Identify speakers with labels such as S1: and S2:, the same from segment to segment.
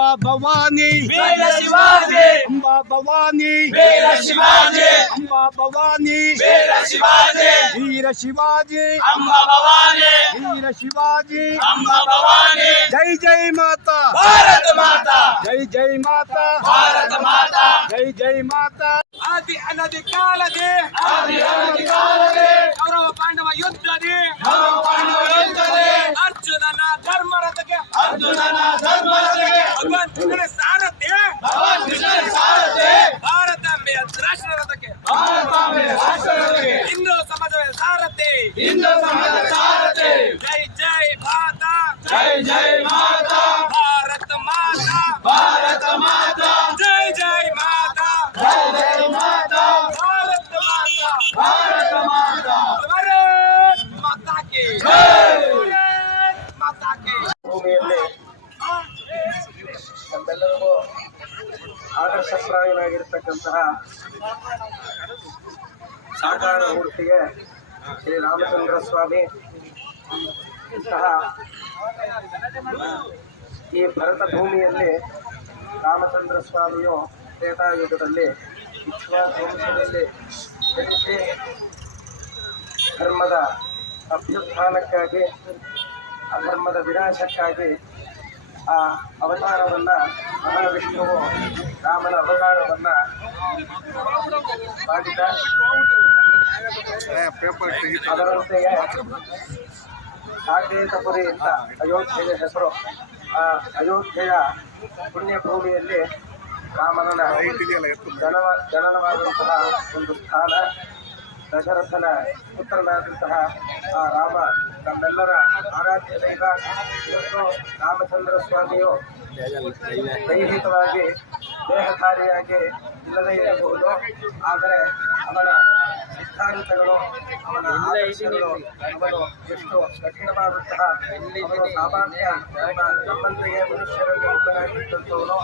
S1: అంబా భవానీ.
S2: వీర శివాజీ. అంబా
S1: భవానీ. వీర
S2: శివాజీ. అంబా భవానీ.
S3: వీర శివాజీ. వీర
S1: శివాజీ. అంబా భవానీ.
S3: వీర శివాజీ. అంబా
S1: భవానీ. జై జై
S3: మాతా. భారత
S1: మాతా. జై
S3: జై మాతా.
S1: భారత మాతా.
S3: జై జై
S1: మాతా. ఆది
S3: అనది కాలదే. ఆది
S1: అనది కాలదే. కౌరవ
S3: పాండవ యుద్ధదే. ಮಾತಾ
S1: ಜೈ ಜೈ ಮಾತಾ
S3: ಭಾರತ ಮಾತಾ
S1: ಭಾರತ ಮಾತಾ
S3: ಜೈ ಜೈ ಮಾತಾ
S1: ಜೈ ಜೈ ಮಾತಾ
S3: ಭಾರತ ಮಾತಾ
S1: ಭಾರತ ಮಾತಾ
S3: ಭಾರತ್ ಮಾತಾ ಕಿ ಭಾರತ್ ಮಾತಾ ಕಿ
S4: ಭೂಮಿಯಲ್ಲಿ ನಮ್ಮೆಲ್ಲರಿಗೂ ಆದರ್ಶಪ್ರಾಯನಾಗಿರ್ತಕ್ಕಂತಹ ಸಾಕಾರ ಮೂರ್ತಿಗೆ ಶ್ರೀ ರಾಮಚಂದ್ರ ಸ್ವಾಮಿ ಇಂತಹ ಈ ಭರತ ಭೂಮಿಯಲ್ಲಿ ರಾಮಚಂದ್ರ ಸ್ವಾಮಿಯು ತ್ರೇತಾಯುಗದಲ್ಲಿ ಇಕ್ಷ್ವಾಕು ವಂಶದಲ್ಲಿ ಜನಿಸಿ ಧರ್ಮದ ಅಭ್ಯುತ್ಥಾನಕ್ಕಾಗಿ ಅಧರ್ಮದ ವಿನಾಶಕ್ಕಾಗಿ ಆ ಅವತಾರವನ್ನ ಮಹಾವಿಷ್ಣುವು ರಾಮನ ಅವತಾರವನ್ನ ಮಾಡಿದ ಅದರಂತೆಯೇ ಸಾಕೇತಪುರಿ ಅಂತ ಅಯೋಧ್ಯೆಯ ಹೆಸರು ಆ ಅಯೋಧ್ಯೆಯ ಪುಣ್ಯ ಭೂಮಿಯಲ್ಲಿ ರಾಮನ ಜನವ ಜನನವಾದಂತಹ ಒಂದು ಸ್ಥಾನ ದಶರಥನ ಪುತ್ರನಾದಂತಹ ಆ ರಾಮ ತಮ್ಮೆಲ್ಲರ ಆರಾಧ್ಯ ದೈವ. ಇವತ್ತು ರಾಮಚಂದ್ರ ಸ್ವಾಮಿಯು ದೈಹಿಕವಾಗಿ ದೇಹಕಾರಿಯಾಗಿ ಇಲ್ಲದೇ ಇರಬಹುದು. ಆದರೆ ಅವನ ಸಿದ್ಧಾಂತಗಳು ಅವನ ಆದರ್ಶಗಳು ಅವರು ಎಷ್ಟು ಕಠಿಣವಾದಂತಹ ಅವರು ಸಾಮಾನ್ಯ ನಮ್ಮ ನಮ್ಮಂತೆಯೇ ಮನುಷ್ಯರಲ್ಲಿ ಒಬ್ಬನಾಗಿದ್ದಂಥವನು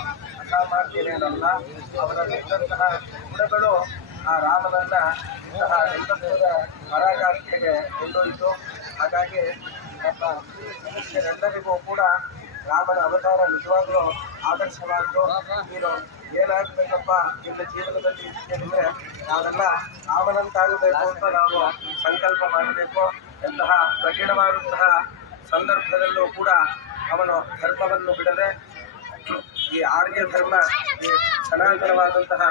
S4: ಅಸಾಮಾನ್ಯನೇನಲ್ಲ ಅವರಲ್ಲಿದ್ದಂತಹ ಗುಣಗಳು ಆ ರಾಮನನ್ನ ಇಂತಹ ಎಲ್ಲದ ಪರಾಕಾಷ್ಠೆಗೆ ಕೊಂಡೊಯ್ತು ಹಾಗಾಗಿ ನಮ್ಮ ಮನುಷ್ಯರೆಲ್ಲರಿಗೂ ಕೂಡ ರಾಮನ ಅವತಾರ ನಿಜವಾಗ್ಲೂ ಆದರ್ಶವಾಗ್ಲು. ನೀನು ಏನಾಗಬೇಕಪ್ಪ ನಿನ್ನ ಜೀವನದಲ್ಲಿ ಅಂದರೆ ನಾವೆಲ್ಲ ರಾಮನಂತಾಗಬೇಕು ಅಂತ ನಾವು ಸಂಕಲ್ಪ ಮಾಡಬೇಕು. ಎಂತಹ ಕಠಿಣವಾದಂತಹ ಸಂದರ್ಭದಲ್ಲೂ ಕೂಡ ಅವನು ಧರ್ಮವನ್ನು ಬಿಡದೆ ಈ ಆರ್ಯ ಧರ್ಮ, ಈ ಸನಾತನವಾದಂತಹ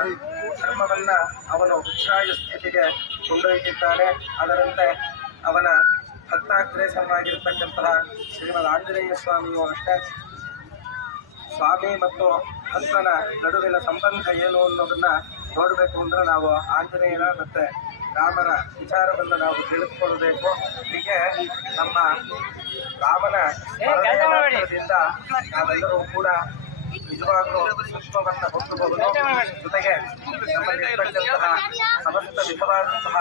S4: ಧರ್ಮವನ್ನ ಅವನು ಉಚ್ಛ್ರಾಯ ಸ್ಥಿತಿಗೆ ಕೊಂಡೊಯ್ದಿದ್ದಾನೆ. ಅದರಂತೆ ಅವನ ಭಕ್ತಾಗ್ರೇಸರವಾಗಿರ್ತಕ್ಕಂತಹ ಶ್ರೀಮದ್ ಆಂಜನೇಯ ಸ್ವಾಮಿಯು ಅಷ್ಟೇ. ಸ್ವಾಮಿ ಮತ್ತು ಭಕ್ತನ ನಡುವಿನ ಸಂಬಂಧ ಏನು ಅನ್ನೋದನ್ನ ನೋಡಬೇಕು ಅಂದ್ರೆ ನಾವು ಆಂಜನೇಯನ ಮತ್ತೆ ರಾಮನ ವಿಚಾರವನ್ನು ನಾವು ತಿಳಿದುಕೊಳ್ಳಬೇಕು. ಹೀಗೆ ನಮ್ಮ ರಾಮನ ನಾವೆಲ್ಲರೂ ಕೂಡ ನಿಜವಾಗ್ಲೂ ಹೊಂದಬಹುದು. ಜೊತೆಗೆ ನಮ್ಮಲ್ಲಿರ್ತಕ್ಕಂತಹ ಸಮಸ್ತ ವಿಧವಾದಂತಹ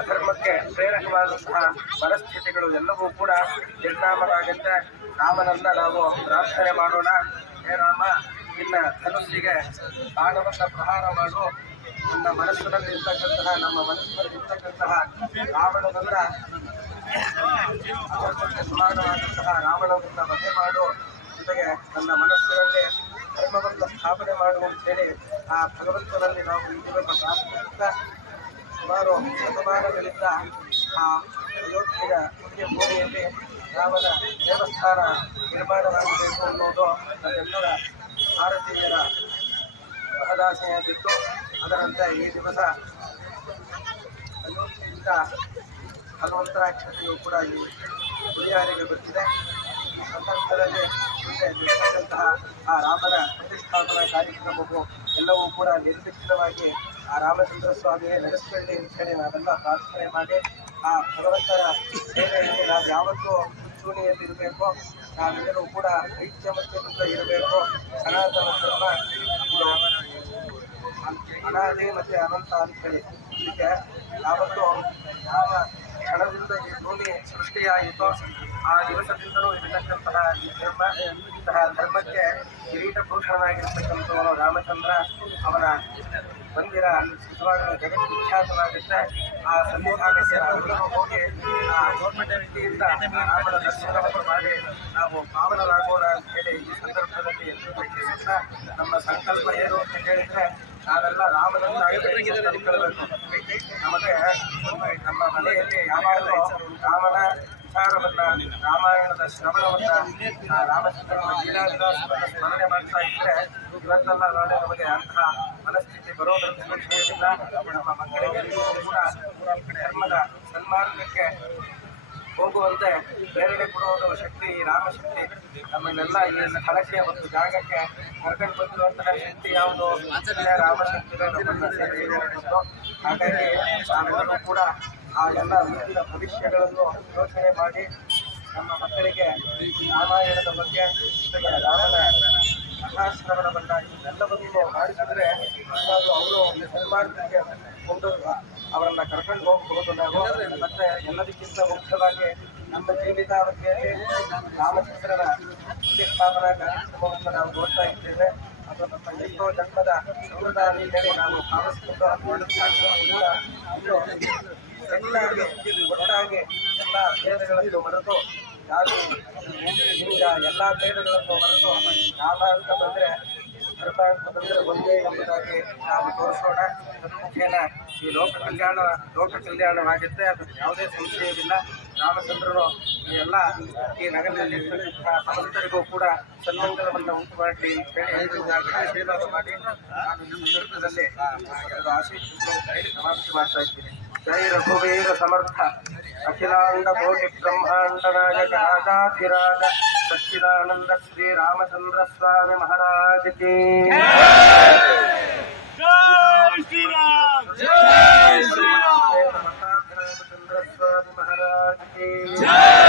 S4: ಅಧರ್ಮಕ್ಕೆ ಪ್ರೇರಕವಾದಂತಹ ಪರಿಸ್ಥಿತಿಗಳು ಎಲ್ಲವೂ ಕೂಡ ನಿರ್ನಾಮವಾಗುತ್ತೆ ರಾಮನನ್ನ ನಾವು ಪ್ರಾರ್ಥನೆ ಮಾಡೋಣ. ಹೇ ರಾಮ ನಿನ್ನ ಧನುಸ್ಸಿಗೆ ಬಾಣವನ್ನ ಪ್ರಹಾರ ಮಾಡು. ನನ್ನ ಮನಸ್ಸಿನಲ್ಲಿ ಇರ್ತಕ್ಕಂತಹ ನಮ್ಮ ಮನಸ್ಸಿನಲ್ಲಿ ಇರ್ತಕ್ಕಂತಹ ರಾವಣನನ್ನ ಸಮಾನವಾದಂತಹ ರಾವಣವನ್ನ ಮದುವೆ ಮಾಡು. ಜೊತೆಗೆ ನನ್ನ ಮನಸ್ಸಿನಲ್ಲಿ ಧರ್ಮವನ್ನು ಸ್ಥಾಪನೆ ಮಾಡು ಅಂತೇಳಿ ಆ ಭಗವಂತನಲ್ಲಿ ನಾವು ಇರಬೇಕು ಪ್ರಾರ್ಥನೆಯಿಂದ ಸುಮಾರು ಶತಮಾನಗಳಿಂದ ಆ ಅಯೋಧ್ಯೆಯ ಪುಣ್ಯ ಭೂಮಿಯಲ್ಲಿ ರಾಮನ ದೇವಸ್ಥಾನ ನಿರ್ಮಾಣವಾಗಬೇಕು ಅನ್ನೋದು ನಮ್ಮೆಲ್ಲರ ಭಾರತೀಯರ ಮಹದಾಸೆಯಾಗಿತ್ತು ಅದರಂತೆ ಈ ದಿವಸ ಅಯೋಧ್ಯೆಯಿಂದ ಹನುಮಂತರಾಕ್ಷತೆಯು ಕೂಡ ಈ ಗುರಿಯಾರಿಗೆ ಬರ್ತಿದೆ. ಈ ಸಂದರ್ಭದಲ್ಲಿ ಮುಂದೆ ಆ ರಾಮನ ಪ್ರತಿಷ್ಠಾಪನಾ ಕಾರ್ಯಕ್ರಮವು ಎಲ್ಲವೂ ಕೂಡ ನಿರ್ದಿಷ್ಟವಾಗಿ ಆ ರಾಮಚಂದ್ರ ಸ್ವಾಮಿಯೇ ನಡೆಸ್ಕೊಳ್ಳಿ ಅಂತ ಹೇಳಿ ನಾವೆಲ್ಲ ಪ್ರಾರ್ಥನೆ ಮಾಡಿ, ಆ ಭಗವಂತನ ಸೇವೆಯಲ್ಲಿ ನಾವು ಯಾವತ್ತೂ ಮುಂಚೂಣಿಯಲ್ಲಿರಬೇಕು. ನಾವೆಲ್ಲರೂ ಕೂಡ ಐಕ್ಯಮತ್ಯದಿಂದ ಇರಬೇಕು. ಸನಾತನ ಧರ್ಮ ಅನಾದಿ ಮತ್ತೆ ಅನಂತ ಅಂತೇಳಿ ಇದಕ್ಕೆ ಯಾವತ್ತು ಯಾವ ಕ್ಷಣದಿಂದ ಈ ಭೂಮಿ ಸೃಷ್ಟಿಯಾಯಿತೋ ಆ ದಿವಸದಿಂದಲೂ ಇರತಕ್ಕಂತಹ ಈ ಧರ್ಮ, ಇಂತಹ ಧರ್ಮಕ್ಕೆ ಕಿರೀಟ ಭೂಷಣನಾಗಿರ್ತಕ್ಕಂಥವನು ರಾಮಚಂದ್ರ. ಅವನ ಮಂದಿರ ನಿಜವಾಗ್ಲೂ ಜಗದ್ವಿಖ್ಯಾತವಾಗುತ್ತೆ ಆ ಸನ್ನಿಧಾನಕ್ಕೆ ನಾವೆಲ್ಲರೂ ಹೋಗಿ ಗೌರ್ಮೆಂಟ್ ರೀತಿಯಿಂದ ಮಾಡಿ ನಾವು ಪಾವನರಾಗೋಣ ಅಂತ ಹೇಳಿ ಈ ಸಂದರ್ಭದಲ್ಲಿ ಎಲ್ಲರೂ ನಮ್ಮ ಸಂಕಲ್ಪ ಏನು ಅಂತ ಹೇಳಿದ್ರೆ ನಾವೆಲ್ಲ ಅನ್ಕೊಳ್ಬೇಕು ನಮಗೆ ನಮ್ಮ ಮನೆಯಲ್ಲಿ ಯಾವಾಗಲೂ ರಾಮನ ವಿಚಾರವನ್ನ, ರಾಮಾಯಣದ ಶ್ರವಣವನ್ನ ರಾಮಚಂದ್ರ ಲೀಲಾವಿಲಾಸವನ್ನ ಸ್ಮರಣೆ ಮಾಡ್ತಾ ಇದ್ರೆ ಇವತ್ತೆಲ್ಲ ನಾಳೆ ನಮಗೆ ಅಂತಹ ಮನಸ್ಥಿತಿ ಬರೋದನ್ನು ನಮ್ಮ ಮಕ್ಕಳಿಗೆ ಕೂಡ ಧರ್ಮದ ಸನ್ಮಾರ್ಗಕ್ಕೆ ಹೋಗುವಂತೆ ಪ್ರೇರಣೆ ಕೊಡುವ ಶಕ್ತಿ ಈ ರಾಮಶಕ್ತಿ, ನಮ್ಮನ್ನೆಲ್ಲ ಈ ಸ್ಥಳಕ್ಕೆ ಒಂದು ಜಾಗಕ್ಕೆ ಕರ್ಕೊಂಡು ಬಂದಿರುವಂತಹ ಶಕ್ತಿ ಯಾವುದು ರಾಮಶಕ್ತಿ. ಹಾಗಾಗಿ ನಾವೆಲ್ಲರೂ ಕೂಡ ಆ ಎಲ್ಲ ಮುಂದಿನ ಭವಿಷ್ಯಗಳನ್ನು ಯೋಚನೆ ಮಾಡಿ ನಮ್ಮ ಮಕ್ಕಳಿಗೆ ರಾಮಾಯಣದ ಬಗ್ಗೆ ರಾಮನ ಕಥಾಶ್ರವಣವನ್ನ ಇದೆಲ್ಲವನ್ನು ಮಾಡಿಸಿದ್ರೆ ಅವರು ಸನ್ಮಾರ್ಗಕ್ಕೆ ಕೊಂಡು ಅವರನ್ನ ಕರ್ಕೊಂಡು ಹೋಗ್ಬೋದು. ನಾವು ಮತ್ತೆ ಎಲ್ಲದಕ್ಕಿಂತ ಮುಖ್ಯವಾಗಿ ನಮ್ಮ ಜೀವಿತಾವಧಿಯಲ್ಲಿ ರಾಮಚಂದ್ರನ ಪ್ರತಿಷ್ಠಾಪನಾ ಕಾರ್ಯಕ್ರಮವನ್ನು ನಾವು ನೋಡ್ತಾ ಇದ್ದೇವೆ. ಅದು ನಮ್ಮ ಜನ್ಮದ ಸಂಪ್ರದಾಯದಲ್ಲಿ ನಾವು ಕಾಣಿಸ್ಕೊಂಡು ಒಟ್ಟಾಗಿ ಎಲ್ಲ ಭೇದಗಳನ್ನು ಮರೆತು ಜಾತಿ ಲಿಂಗ ಎಲ್ಲ ಮರೆತು ರಾಮ ಅಂತ ಬಂದ್ರೆ ಅಂತ ಬಂದ್ರೆ ಒಂದೇ ಎಂಬುದಾಗಿ ನಾವು ತೋರಿಸೋಣ ಮುಖೇನ ಈ ಲೋಕ ಕಲ್ಯಾಣ ಲೋಕ ಕಲ್ಯಾಣವಾಗಿದ್ದೆ ಅದು ಯಾವುದೇ ಸಂಶಯವಿಲ್ಲ ರಾಮಚಂದ್ರರು ಎಲ್ಲ ಈ ನಗರದಲ್ಲಿ ಸಮಸ್ತರಿಗೂ ಕೂಡ ಸನ್ಮಂಗಲವನ್ನು ಉಂಟು ಮಾಡಿ ಆಶೀರ್ವಾದ ಮಾಡಿ ನಾನು ನಿಮ್ಮ ಆ ಎರಡು ಆಶೀರ್ವಾದ ಸಮಾಪ್ತಿ ಮಾಡ್ತಾ ಇದ್ದೀನಿ जय रघुवीर समर्थ अखिलांड कोटि ब्रह्मांड नायक आजाधिराज सच्चिदानंद श्री रामचंद्र स्वामी महाराज की।
S2: जय श्री
S1: राम जय
S4: श्री राम रामचंद्र स्वामी महाराज की जय